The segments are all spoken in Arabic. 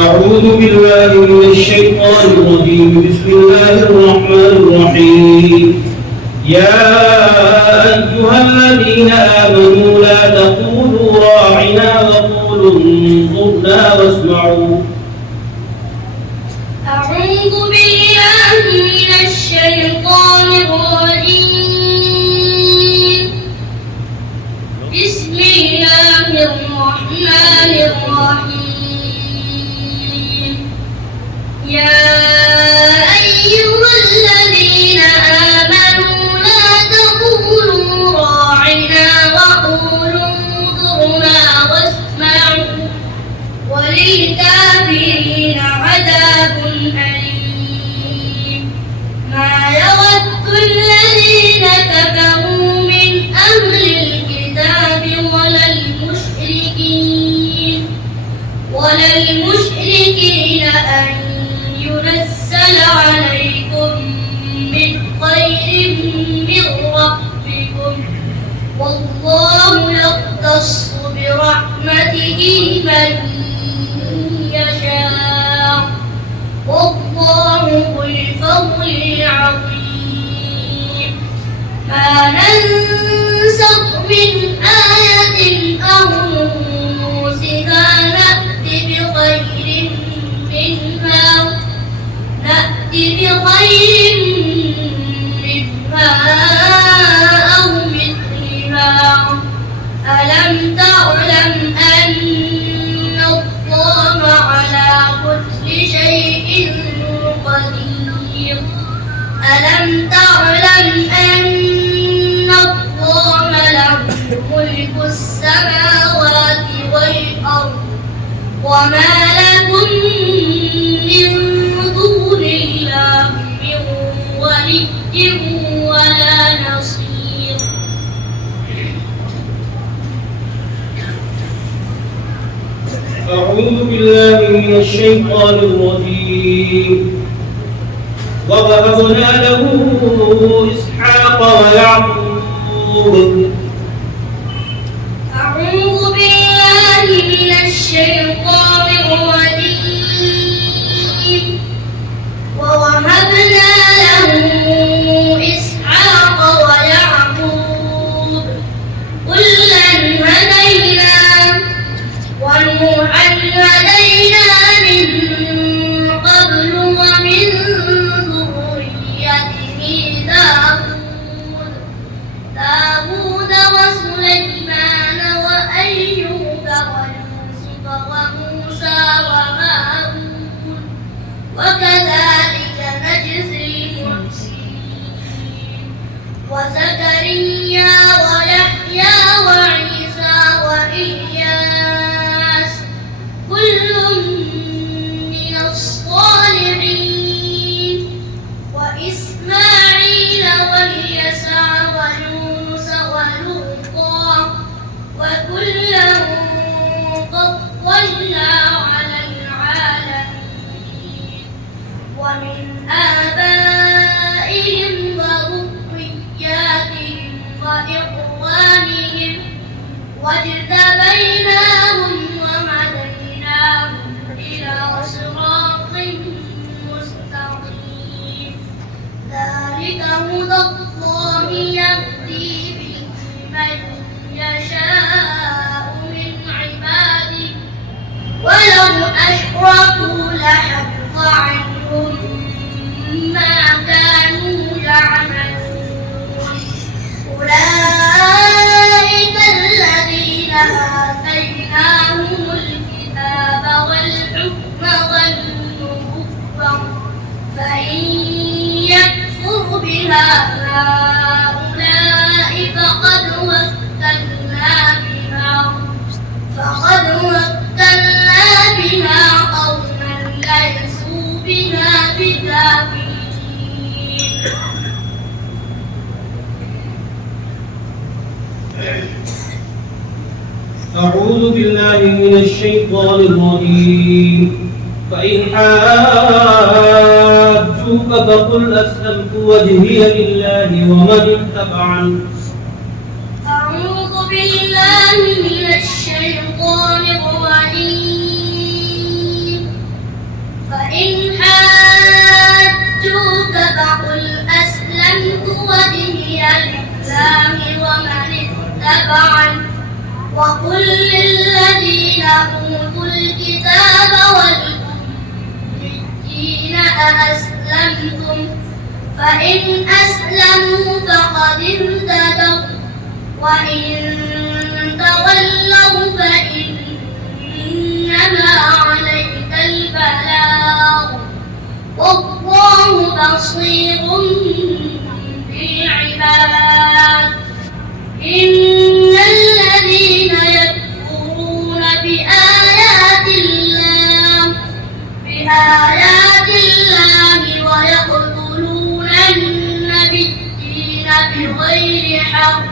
أعوذ بالله من الشيطان الرجيم. بسم الله الرحمن الرحيم. يا أيها الذين آمنوا لا تقولوا راعنا وقولوا انظرنا واسمعوا. أعوذ بالله من الشيطان الرجيم. بسم الله الرحمن الرحيم. يا أيها الذين آمنوا لا تقولوا راعنا وقولوا انظرنا واسمعوا وللكافرين عذاب أليم. ما يود الذين كفروا من أهل الكتاب ولا المشركين أن ينزل عليكم من خير من ربكم والله يختص برحمته من يشاء والله ذو الفضل العظيم. ما ننسخ من آية أو ننسها نأتي بخير منها أو مثلها. ألم تعلم أن الله على كل شيء قدير. ألم تعلم أن الله له ملك السماوات والأرض وما لكم من دون الله من ولي ولا نصير. أعوذ بالله من الشيطان الرجيم. ووهبنا له إسحاق ويعقوب. أعوذ بالله من الشيطان الرجيم. ووهبنا له إسحاق ويعقوب كلا هدينا ونوحا هدينا من قبل ومن ذريته داود وسليمان وأيوب ويوسف وموسى وهارون وكذلك نجزي المحسنين. وزكريا ويحيى وعيسى وإلياس كل من الصالحين. وإسماعيل واليسع ويونس ولوطا وكلا فضلنا على العالمين. ومن آبائهم وذرياتهم وإخوانهم واجتبيناهم وهديناهم إلى صراط مستقيم. ذلك هدى الله يهدي به من يشاء من عباده ولو أشركوا لحبط عنهم ما كانوا يعملون. أولئك الذين آتيناهم الكتاب والحكم والنبوة فإن يكفر بها هؤلاء فقد وكلنا بها قوما ليسوا بها بكافرين. أعوذ بالله من الشيطان الرجيم. فإن حاجوك فقل أسلمت وجهي لله ومن اتبعني. أعوذ بالله من الشيطان الرجيم. تبعا وقل للذين أوتوا الكتاب والأميين أأسلمتم فإن أسلموا فقد اهتدوا وإن تولوا فإنما عليك البلاغ والله بصير بالعباد إن الذين يكفرون بآيات الله ويقتلون النبيين بغير حق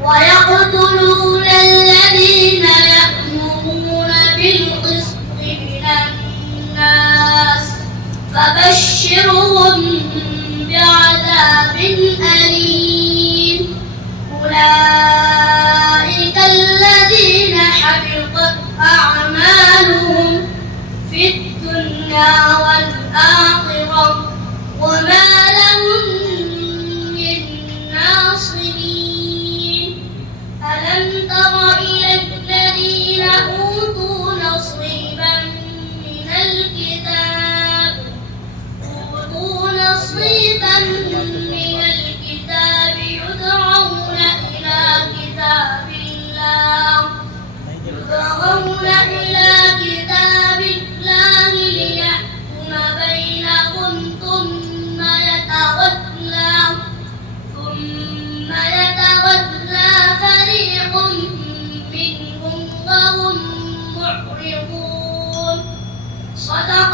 ويقتلون الذين يأمرون بالقسط من الناس فبشرهم بعذاب أليم أولئك الذين حبطت أعمالهم في الدنيا والآخرة وما لهم من ناصرين ألم تر إلى الذين أوتوا نصيبا من الكتاب يدعون إلى كتاب الله ليحكم بينهم ثم يتولى فريق منهم وهم معرضون صدق